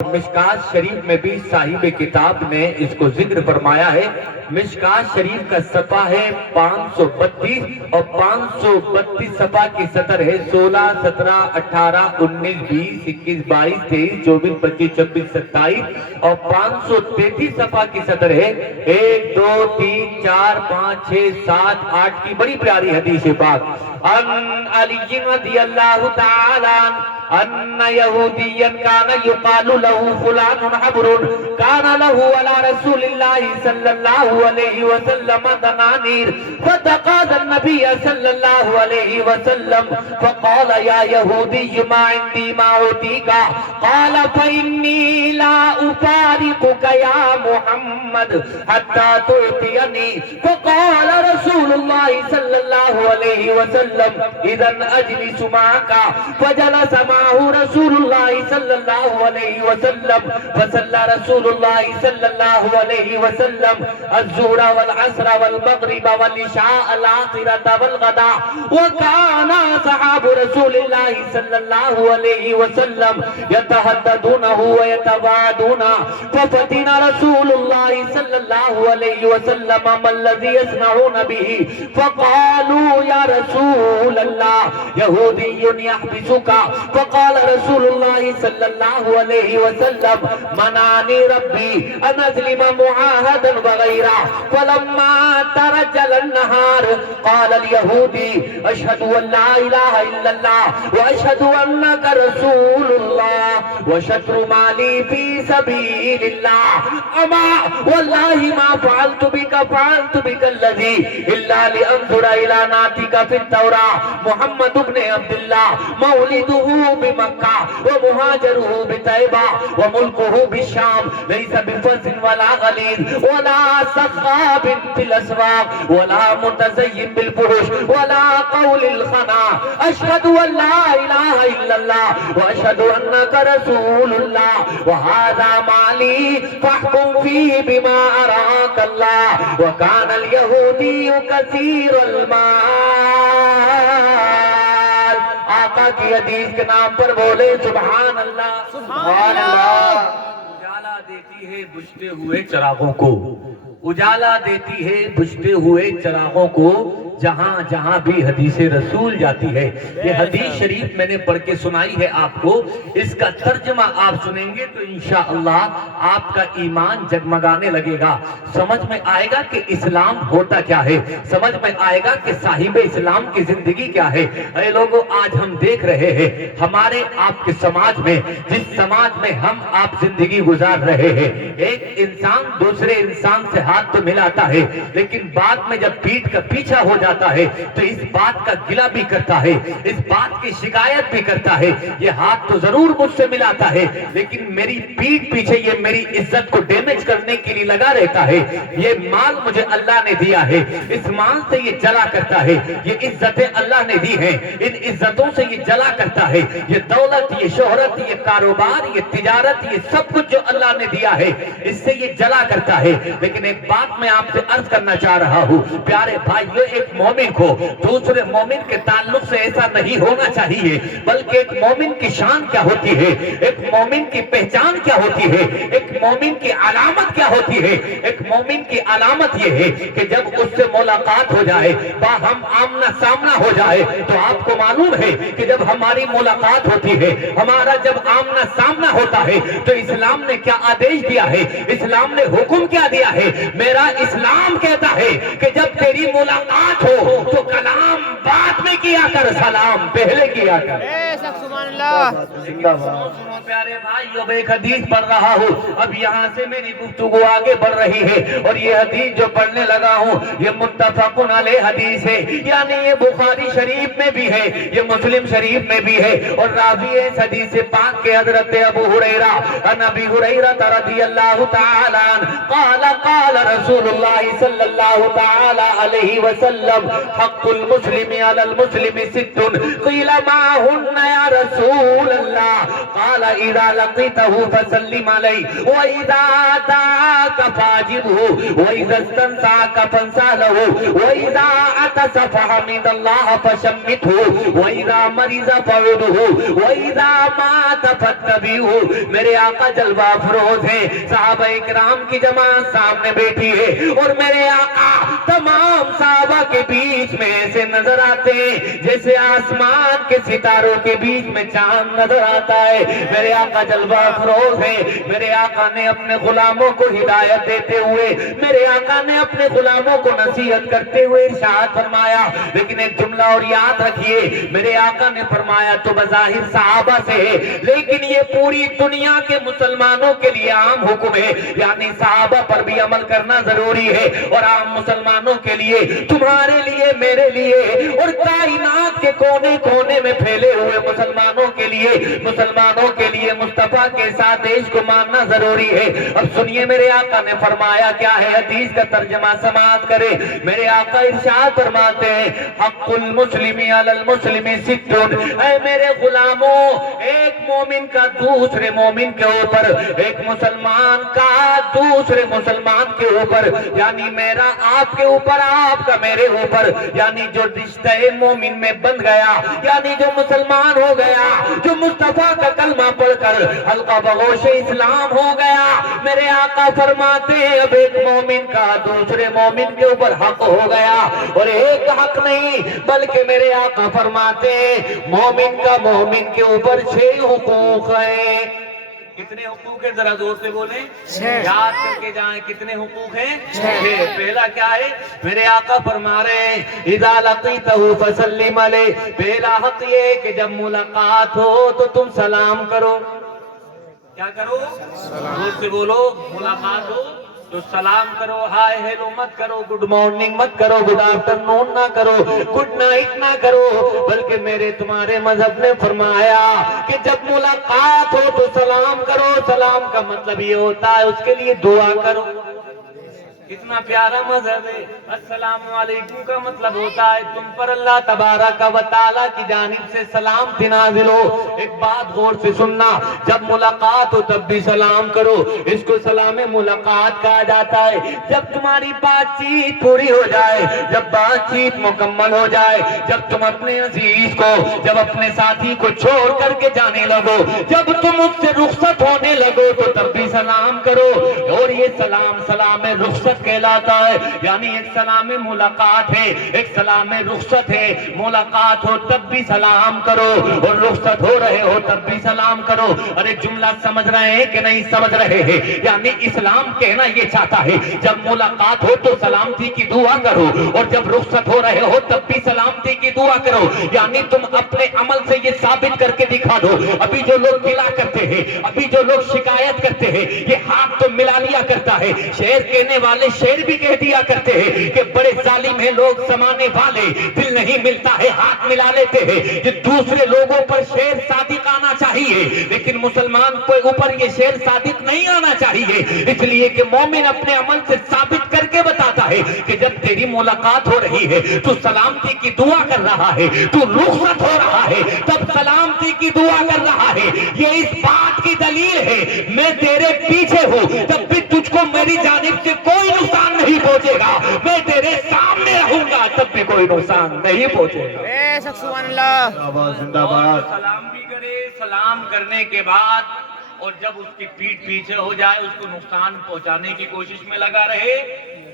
مشکات شریف میں بھی صاحب کتاب نے اس کو ذکر فرمایا ہے۔ مشکات شریف کا صفحہ ہے 532 اور 532 صفحہ کی سطر ہے 16 17 18 19 20 21 22 23 24 25 26 27 اور 533 صفحہ کی سطر ہے 1 2 3 4 5 6 7 8 کی بڑی پیاری حدیث پاک۔ ان علی رضی اللہ تعالی ان یہودیا کان یقال له فلان حبر کان له على رسول الله صلی اللہ علیہ وسلم دنانیر فتقاضى النبي صلی اللہ علیہ وسلم فقال یا یہودی ما عندي ما اوتیک قال فإني لا افارقك یا محمد حتى تعطيني فقال رسول الله صلی اللہ علیہ وسلم اذن اجلس معك فجلس معه رسول الله صلی اللہ علیہ وسلم فصلى رسول الله صلی اللہ علیہ وسلم الظہر والعصر والمغرب والعشاء الآخرة والغداء وكان أصحاب رسول الله صلی اللہ علیہ وسلم يتحدثونه ويتبادون ففتن رسول الله صلی اللہ علیہ وسلم ما الذي يصنعون به فقالوا يا رسول الله يهودي يحبسك فقال رسول الله صلی اللہ علیہ وسلم منعني ربي ان اظلم معاهدا وغيره فلما ترجل النهار قال اليهودي اشهد ان لا اله الا الله واشهد انك رسول الله وشطر مالي في سبيل الله اما والله ما فعلت بك الذي الا لانظر الى ناتك في التوراة محمد بن عبد الله مولده بمكة ومهاجره بطيبة وملكه بالشام ليس بفز ولا غليظ ولا سخاب في الأسواق ولا متزين بالفحش ولا قول الخنا أشهد أن لا إله إلا الله وأشهد أنك رسول الله وهذا مالي فاحكم فيه بما أراك الله وكان اليهودي كثير المال۔ آقا کی حدیث کے نام پر بولے سبحان اللہ سبحان اللہ۔ اجالا دیتی ہے بجھتے ہوئے چراغوں کو، اجالا دیتی ہے بجھتے ہوئے چراغوں کو جہاں جہاں بھی حدیث رسول جاتی ہے۔ یہ حدیث شریف میں نے پڑھ کے سنائی ہے آپ کو، اس کا ترجمہ آپ سنیں گے تو انشاءاللہ آپ کا ایمان جگمگانے لگے گا، سمجھ میں آئے گا کہ اسلام ہوتا کیا ہے، سمجھ میں آئے گا کہ صاحب اسلام کی زندگی کیا ہے۔ اے لوگوں، آج ہم دیکھ رہے ہیں ہمارے آپ کے سماج میں، جس سماج میں ہم آپ زندگی گزار رہے ہیں، ایک انسان دوسرے انسان سے ہاتھ تو ملاتا ہے لیکن بعد میں جب پیٹھ کا پیچھا ہو جاتا ہے تو اس بات کا گلہ بھی کرتا ہے، اس بات کی شکایت بھی کرتا ہے، یہ ہاتھ تو ضرور مجھ سے ملاتا ہے لیکن میری پیٹھ پیچھے یہ میری عزت کو ڈیمیج کرنے کے لیے لگا رہتا ہے، یہ مال مجھے اللہ نے دیا ہے، اس مال سے یہ جلا کرتا ہے، یہ عزتیں اللہ نے دی ہیں، ان عزتوں سے یہ جلا کرتا ہے، یہ دولت، یہ شہرت، یہ کاروبار، یہ تجارت، یہ سب کچھ جو اللہ نے دیا ہے اس سے یہ جلا کرتا ہے۔ لیکن ایک بات میں آپ سے عرض کرنا چاہ رہا ہوں پیارے بھائیو، ایک مومن کو دوسرے مومن کے تعلق سے ایسا نہیں ہونا چاہیے، بلکہ ایک مومن کی شان کیا ہوتی ہے، ایک مومن کی پہچان کیا ہوتی ہے، ایک مومن کی علامت کیا ہوتی ہے۔ ایک مومن کی علامت یہ ہے کہ جب اس سے ملاقات ہو جائے، باہم آمنا سامنا ہو جائے، تو آپ کو معلوم ہے کہ جب ہماری ملاقات ہوتی ہے، ہمارا جب آمنا سامنا ہوتا ہے تو اسلام نے کیا آدیش دیا ہے، اسلام نے حکم کیا دیا ہے۔ میرا اسلام کہتا ہے کہ جب تیری ملاقات ہو تو کلام بعد میں کیا کر، سلام پہلے کیا کر۔ سبحان اللہ۔ سنو پیارے بھائیو، میں ایک حدیث پڑھ رہا ہوں، اب یہاں سے میری گفتگو آگے بڑھ رہی ہے اور یہ حدیث جو پڑھنے لگا ہوں یہ متفق علیہ حدیث ہے، یعنی یہ بخاری شریف میں بھی ہے، یہ مسلم شریف میں بھی ہے، اور راوی اس حدیث پاک کے حضرت ابو ہریرہ ان ابی ہریرہ رضی اللہ تعالی عنہ قال قال رسول اللہ صلی اللہ تعالی علیہ وسلم حق المسلم علی المسلم ست قیل ما ہن یا رسول رسول اللہ قال اذا لقيته فسلم عليه واذا دعاك فاجبه واذا استنصحك فانصح له واذا عطس فحمد الله فشمته واذا مرض فعوده واذا مات فاتبعه۔ میرے آقا جلوہ افروز ہیں، صحابہ اکرام کی جماعت سامنے بیٹھی ہے اور میرے آقا تمام صحابہ کے بیچ میں ایسے نظر آتے ہیں جیسے آسمان کے ستاروں کے بیچ میں چاند نظر آتا ہے۔ میرے آقا جلوہ افروز ہیں، میرے آقا نے اپنے غلاموں کو ہدایت دیتے ہوئے، میرے آقا نے اپنے غلاموں کو نصیحت کرتے ہوئے ارشاد فرمایا، لیکن ایک جملہ اور یاد رکھیے، میرے آقا نے فرمایا تو بظاہر صحابہ سے ہے لیکن یہ پوری دنیا کے مسلمانوں کے لیے عام حکم ہے، یعنی صحابہ پر بھی عمل کرنا ضروری ہے اور عام مسلمانوں کے لیے، تمہارے لیے، میرے لیے اور کائنات کے کونے کونے میں پھیلے ہوئے مسلمانوں کے لیے مصطفیٰ کے ساتھ عشق کو ماننا ضروری ہے۔ اب سنیے میرے آقا نے فرمایا کیا ہے، حدیث کا ترجمہ سماعت کرے۔ میرے آقا ارشاد فرماتے ہیں حق المسلم علی المسلم ستون، اے میرے غلاموں، ایک مومن کا دوسرے مومن کے اوپر، ایک مسلمان کا دوسرے مسلمان کے اوپر، یعنی میرا آپ کے اوپر، آپ کا میرے اوپر، یعنی جو رشتہ مومن میں بن گیا، یعنی جو مسلمان ہو گیا، جو مصطفیٰ کا کلمہ پڑھ کر حلقہ بغوش اسلام ہو گیا، میرے آقا فرماتے ہیں اب ایک مومن کا دوسرے مومن کے اوپر حق ہو گیا، اور ایک حق نہیں بلکہ میرے آقا فرماتے ہیں مومن کا مومن کے اوپر 6 حقوق ہیں۔ کتنے حقوق ہیں ذرا زور سے بولیں، یاد کر کے جائیں، کتنے حقوق ہیں؟ 6۔ پہلا کیا ہے؟ میرے آقا فرما رہے ہیں اذا لقیتہ فسلم علیہ، پہلا حق یہ ہے کہ جب ملاقات ہو تو تم سلام کرو۔ کیا کرو؟ زور سے بولو، ملاقات ہو تو سلام کرو، ہائے ہیلو مت کرو، گڈ مارننگ مت کرو، گڈ آفٹرنون نہ کرو، گڈ نائٹ نہ کرو، بلکہ میرے تمہارے مذہب نے فرمایا کہ جب ملاقات ہو تو سلام کرو۔ سلام کا مطلب یہ ہوتا ہے اس کے لیے دعا کرو۔ کتنا پیارا مذہب ہے۔ السلام علیکم کا مطلب ہوتا ہے تم پر اللہ تبارک و تعالیٰ کی جانب سے سلام نازل ہو۔ ایک بات غور سے سننا، جب ملاقات ہو تب بھی سلام کرو، اس کو سلام ملاقات کہا جاتا ہے۔ جب تمہاری بات چیت پوری ہو جائے، جب بات چیت مکمل ہو جائے، جب تم اپنے عزیز کو، جب اپنے ساتھی کو چھوڑ کر کے جانے لگو، جب تم اس سے رخصت ہونے لگو تو تب بھی سلام کرو۔ اور یہ سلام رخصت کہلاتا ہے، یعنی ایک سلام ملاقات ہے، ایک سلام رخصت ہے۔ ملاقات ہو تب بھی سلام کرو اور رخصت ہو رہے ہو تب بھی سلام کرو۔ ارے جملہ سمجھ رہے ہیں کہ نہیں سمجھ رہے ہیں؟ یعنی اسلام کہنا یہ چاہتا ہے جب ملاقات ہو تو سلامتی کی دعا کرو اور جب رخصت ہو رہے ہو تب بھی سلامتی کی دعا کرو، یعنی تم اپنے عمل سے یہ ثابت کر کے دکھا دو۔ ابھی جو لوگ گلا کرتے ہیں، ابھی جو لوگ شکایت کرتے ہیں، یہ ہاتھ تو ملا لیا کرتا ہے، شعر کہنے والے شعر بھی کہہ دیا کرتے ہیں کہ بڑے ظالم ہیں لوگ زمانے والے، دل نہیں ملتا ہے ہاتھ ملا لیتے ہیں۔ یہ دوسرے لوگوں پر شعر صادق آنا چاہیے لیکن مسلمان کے اوپر یہ شعر صادق نہیں آنا چاہیے، اس لیے کہ مومن اپنے عمل سے ثابت کر کے بتاتا ہے کہ جب تیری ملاقات ہو رہی ہے تو سلامتی کی دعا کر رہا ہے، تو رخصت ہو رہا ہے تب سلامتی کی دعا کر رہا ہے۔ یہ اس بات کی دلیل ہے میں تیرے پیچھے ہوں، جب بھی تجھ کو میری جانب سے کوئی نقصان نہیں پہنچے گا، میں تیرے سامنے رہوں گا تب بھی کوئی نقصان نہیں پہنچے گا۔ بے شک سبحان اللہ، زندہ باد۔ سلام بھی کرے، سلام کرنے کے بعد اور جب اس کی پیٹھ پیچھے ہو جائے، اس کو نقصان پہنچانے کی کوشش میں لگا رہے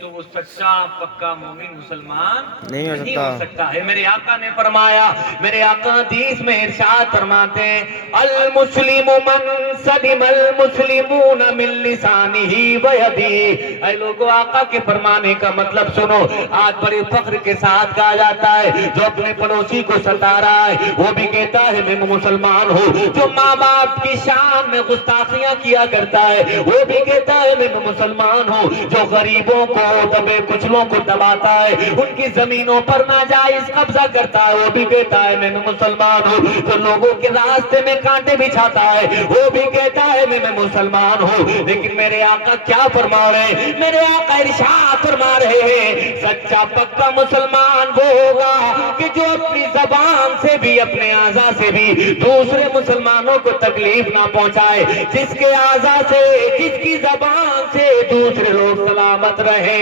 تو وہ سچا پکا مومن مسلمان نہیں ہو سکتا ہے۔ میرے آقا نے فرمایا، میرے آقا حدیث میں ارشاد فرماتے ہیں المسلم من سلم المسلمون من لسانہ و یدہ۔ اے لوگوں، آقا کے فرمانے کا مطلب سنو۔ آج بڑے فخر کے ساتھ کہا جاتا ہے جو اپنے پڑوسی کو ستا رہا ہے وہ بھی کہتا ہے میں مسلمان ہوں، جو ماں باپ کی شان میں گستاخیاں کیا کرتا ہے وہ بھی کہتا ہے میں مسلمان ہوں، جو غریبوں کو دبے کچلوں کو دباتا ہے، ان کی زمینوں پر ناجائز قبضہ کرتا ہے وہ بھی کہتا ہے میں مسلمان ہوں، جو لوگوں کے راستے میں کانٹے بچھاتا ہے وہ بھی کہتا ہے میں مسلمان ہوں۔ لیکن میرے آقا کیا فرما رہے ہیں؟ میرے آقا ارشاد فرما رہے ہیں سچا پکا مسلمان وہ ہوگا کہ جو اپنی زبان سے بھی اپنے اعضاء سے بھی دوسرے مسلمانوں کو تکلیف نہ پہنچائے، جس کے اعضاء سے جس کی زبان سے دوسرے لوگ سلامت رہے،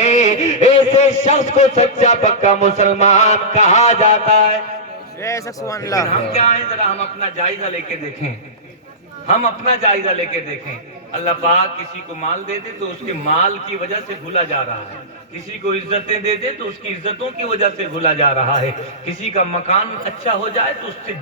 ایسے شخص کو سچا پکا مسلمان کہا جاتا ہے۔ ہم کیا ہیں؟ ذرا ہم اپنا جائزہ لے کے دیکھیں، ہم اپنا جائزہ لے کے دیکھیں۔ اللہ پاک کسی کو مال دے دے تو اس کے مال کی وجہ سے بھولا جا رہا ہے، کسی کو عزتیں دے دے تو اس کی عزتوں کی وجہ سے بھولا جا رہا ہے، کسی کا مکان اچھا ہو جائے تو اس سے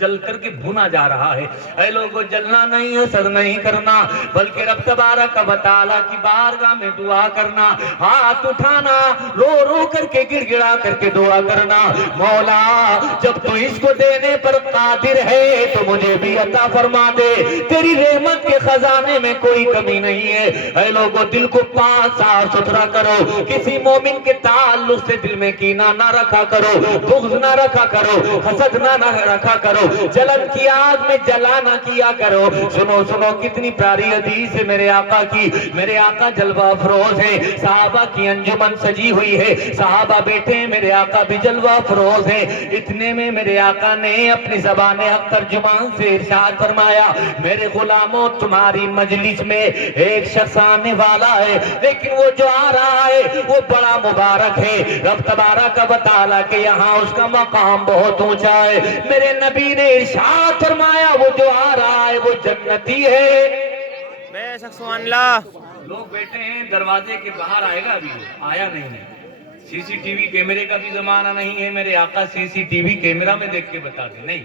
جل کر کے بھونا جا رہا ہے۔ اے لوگوں، جلنا نہیں، حسد نہیں کرنا، بلکہ رب تبارک و تعالیٰ کی بارگاہ میں دعا کرنا، ہاتھ اٹھانا، رو رو کر کے گڑ گڑا کر کے دعا کرنا، مولا جب تو اس کو دینے پر قادر ہے تو مجھے بھی عطا فرما دے، تیری رحمت کے خزانے میں کوئی کمی نہیں ہے۔ اے لوگوں، دل کو پاک صاف ستھرا کرو، کسی مومن کے تعلق سے دل میں کینہ نہ رکھا کرو، بغض نہ رکھا کرو، حسد نہ رکھا کرو، جلن کی آگ میں جلا نہ کیا کرو۔ سنو سنو کتنی پیاری حدیث ہے میرے آقا کی، میرے آقا جلوہ افروز ہے، صحابہ کی انجمن سجی ہوئی ہے، صحابہ بیٹھے ہیں، میرے آقا بھی جلوہ افروز ہے۔ اتنے میں میرے آقا نے اپنی زبان حق ترجمان سے ارشاد فرمایا میرے غلاموں تمہاری مجلس میں ایک شخص آنے والا ہے، لیکن وہ جو آ رہا ہے وہ بڑا مبارک ہے، رب تبارک و تعالیٰ کے یہاں اس کا مقام بہت اونچا ہے۔ میرے نبی نے ارشاد فرمایا وہ جو آ رہا ہے وہ جنتی ہے۔ بے شک سبحان اللہ۔ لوگ بیٹھے ہیں دروازے کے باہر، آئے گا ابھی آیا نہیں ہے، سی سی ٹی وی کیمرے کا بھی زمانہ نہیں ہے، میرے آقا سی سی ٹی وی کیمرہ میں دیکھ کے بتا دیں نہیں،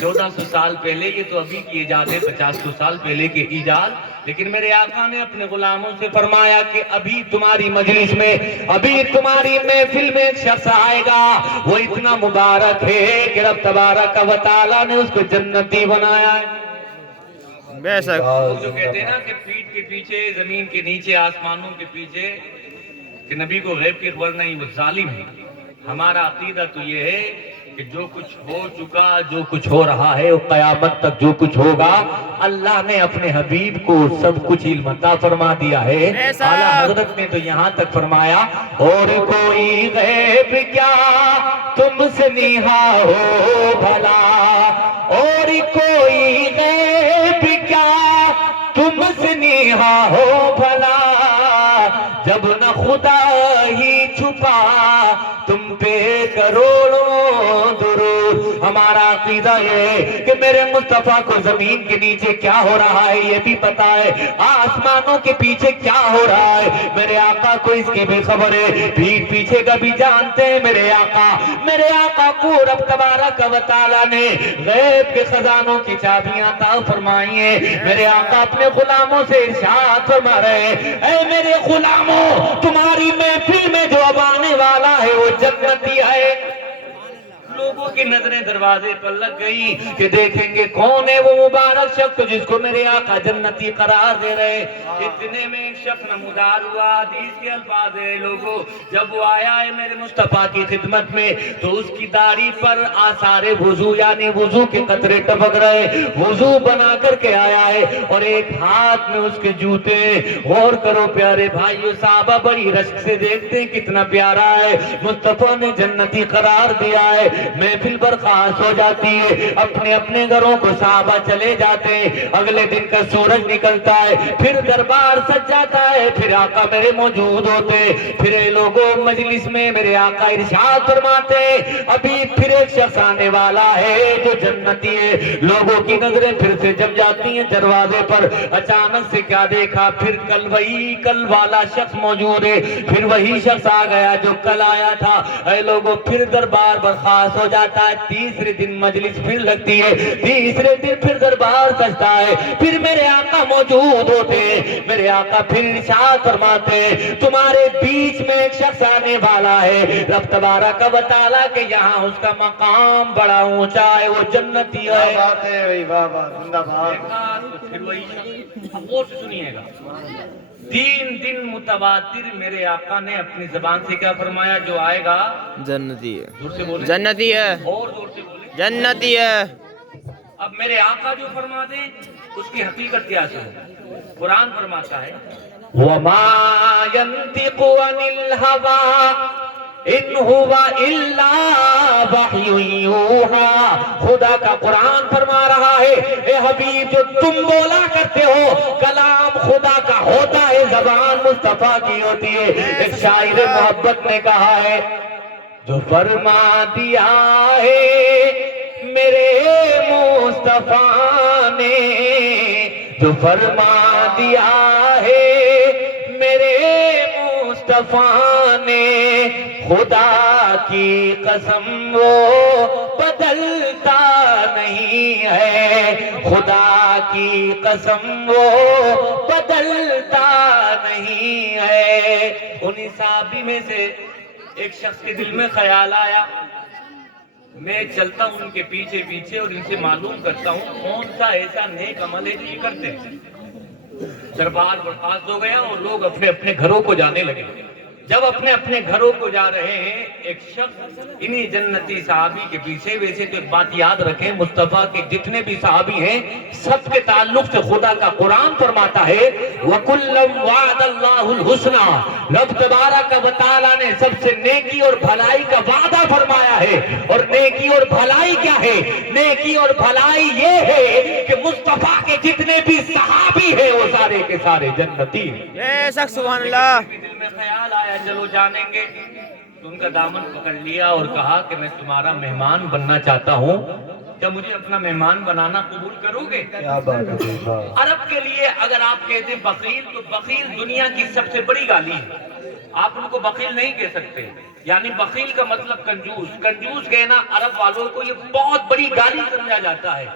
1400 سال پہلے، یہ تو ابھی کی ایجاد ہے، 50 سال پہلے کے ایجاد، لیکن میرے آقا نے اپنے غلاموں سے فرمایا کہ ابھی تمہاری مجلس میں، ابھی تمہاری محفل میں ایک شخص آئے گا، وہ اتنا مبارک ہے کہ رب تبارک و تعالیٰ نے اس کو جنتی بنایا ہے۔ بے شک جو کہتے ہیں نا کہ پیٹ کے پیچھے، زمین کے نیچے، آسمانوں کے پیچھے، کہ نبی کو غیب کی خبر نہیں، وہ ظالم ہے۔ ہمارا عقیدہ تو یہ ہے کہ جو کچھ ہو چکا، جو کچھ ہو رہا ہے، وہ قیامت تک جو کچھ ہوگا، اللہ نے اپنے حبیب کو سب کچھ علم عطا فرما دیا ہے۔ اعلیٰ حضرت نے تو یہاں تک فرمایا اور کوئی غیب کیا تم سے نیہا ہو بھلا، اور کوئی غیب کیا تم سے نیہا ہو بھلا، جب نہ خدا ہی چھپا تم پہ کروڑوں درود۔ ہمارا عقیدہ یہ کہ میرے مصطفیٰ کو زمین کے نیچے کیا ہو رہا ہے یہ بھی پتا ہے، آسمانوں کے پیچھے کیا ہو رہا ہے میرے آقا کو اس کی بھی خبر ہے، پیٹ پیچھے کا بھی جانتے ہیں میرے آقا۔ میرے آقا کو رب تبارک و تعالیٰ نے غیب کے خزانوں کی چابیاں عطا فرمائی ہیں۔ میرے آقا اپنے غلاموں سے ارشاد فرما رہے ہیں اے میرے غلاموں، تمہاری محفل میں جو اب آنے والا ہے وہ جنتی ہے۔ لوگوں کی نظریں دروازے پر لگ گئی کہ دیکھیں گے کون ہے وہ مبارک شخص جس کو میرے آقا جنتی قرار دے رہے۔ اتنے میں ایک شخص نمودار ہوا، حدیث کے الفاظ ہے لوگوں، جب وہ آیا ہے میرے مصطفیٰ کی خدمت میں تو اس کی داڑھی پر آثار وضو یعنی وضو کے قطرے ٹپک رہے، وضو بنا کر کے آیا ہے اور ایک ہاتھ میں اس کے جوتے۔ غور کرو پیارے بھائیو، صحابہ بڑی رشک سے دیکھتے ہیں کتنا پیارا ہے، مصطفیٰ نے جنتی قرار دیا ہے۔ محفل برخاست ہو جاتی ہے، اپنے اپنے گھروں کو صحابہ چلے جاتے ہیں۔ اگلے دن کا سورج نکلتا ہے، پھر دربار سج جاتا ہے، پھر آقا میرے موجود ہوتے، پھر اے لوگوں مجلس میں میرے آقا ارشاد فرماتے ابھی پھر ایک شخص آنے والا ہے جو جنتی ہے۔ لوگوں کی نظریں پھر سے جم جاتی ہیں دروازے پر، اچانک سے کیا دیکھا، پھر کل والا شخص موجود ہے، پھر وہی شخص آ گیا جو کل آیا تھا۔ اے لوگوں پھر دربار برخاست ہو جاتا ہے، تیسرے دن مجلس پھر لگتی ہے، تیسرے دن پھر دربار سجتا ہے، پھر میرے آقا موجود ہوتے ہیں۔ میرے میرے آقا پھر ارشاد فرماتے ہیں تمہارے بیچ میں ایک شخص آنے والا ہے رب تبارک و تعالیٰ کے یہاں اس کا مقام بڑا اونچا ہے وہ جنتی ہے بات ہے بھائی واہ واہ زندہ باد تو پھر وہی شخص اب غور سے سنیے گا 3 دن متواتر میرے آقا نے اپنی زبان سے کیا فرمایا جو آئے گا جنتی ہے زور سے بولیں جنتی ہے اور زور سے بولیں جنتی ہے اب میرے آقا جو فرما دیں اس کی حقیقت کیا ہے قرآن فرماتا ہے وَمَا يَنْتِقُ عَنِ الْهَوَىٰ إِنْ هُوَ إِلَّا وَحْيٌ يُوحَىٰ خدا کا قرآن فرما رہا ہے اے حبیب جو تم بولا کرتے ہو کلام خدا کا ہوتا ہے زبان مصطفیٰ کی ہوتی ہے ایک شاعر محبت نے کہا ہے جو فرما دیا ہے میرے مصطفیٰ نے جو فرما دیا ہے میرے مصطفیٰ نے خدا کی قسم وہ بدلتا نہیں ہے خدا کی قسم وہ بدلتا نہیں ہے انہی صحابی میں سے ایک شخص کے دل میں خیال آیا میں چلتا ہوں ان کے پیچھے پیچھے اور ان سے معلوم کرتا ہوں کون سا ایسا نیک عمل ہے جو یہ کرتے ہیں دربار برخاست ہو گیا اور لوگ اپنے اپنے گھروں کو جانے لگے جب اپنے اپنے گھروں کو جا رہے ہیں ایک شخص انہی جنتی صحابی کے پیچھے ویسے تو ایک بات یاد رکھیں مصطفیٰ کے جتنے بھی صحابی ہیں سب کے تعلق سے خدا کا قرآن فرماتا ہے وَكُلًّا وَعَدَ اللَّهُ الْحُسْنَىٰ رب تبارک و تعالیٰ نے سب سے نیکی اور بھلائی کا وعدہ فرمایا ہے اور نیکی اور بھلائی کیا ہے نیکی اور بھلائی یہ ہے کہ مصطفیٰ کے جتنے بھی صحابی ہیں وہ سارے کے سارے جنتی ہیں بے شک سبحان اللہ دل میں خیال آیا چلو جانیں گے تو ان کا دامن پکڑ لیا اور کہا کہ میں تمہارا مہمان بننا چاہتا ہوں کیا مجھے اپنا مہمان بنانا قبول کرو گے کیا بات ہے عرب کے لیے اگر آپ کہتے بخیل تو بخیل دنیا کی سب سے بڑی گالی ہے آپ ان کو بخیل نہیں کہہ سکتے یعنی بخیل کا مطلب کنجوس کہنا عرب والوں کو یہ بہت بڑی گالی سمجھا جاتا ہے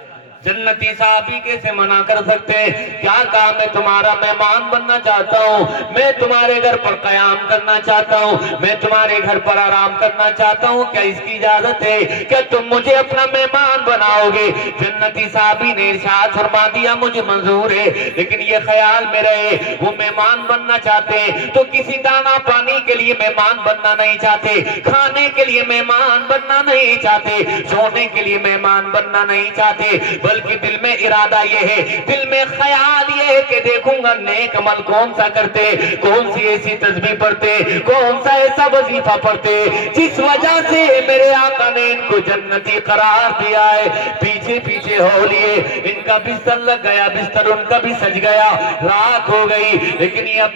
جنتی صحابی کیسے منع کر سکتے کیا کہا میں تمہارا مہمان بننا چاہتا ہوں میں تمہارے گھر پر قیام کرنا چاہتا ہوں میں تمہارے گھر پر آرام کرنا چاہتا ہوں کیا اس کی اجازت ہے کیا تم مجھے اپنا مہمان بناؤ گے جنتی صحابی نے ارشاد فرما دیا مجھے منظور ہے لیکن یہ خیال میں رہے وہ مہمان بننا چاہتے تو کسی دانا پانی کے لیے مہمان بننا نہیں چاہتے کھانے کے لیے مہمان بننا نہیں چاہتے سونے کے لیے مہمان بننا نہیں چاہتے بلکہ دل میں ارادہ یہ ہے دل میں خیال یہ ہے کہ دیکھوں گا نیک عمل کون سا کرتے کون سی ایسی تسبیح پڑھتے کون سا ایسا وظیفہ پڑھتے جس وجہ سے میرے آقا نے ان کو جنتی قرار دیا ہے پیچھے پیچھے ہو لیے ان کا بستر لگ گیا بستر ان کا بھی سج گیا رات ہو گئی لیکن یہ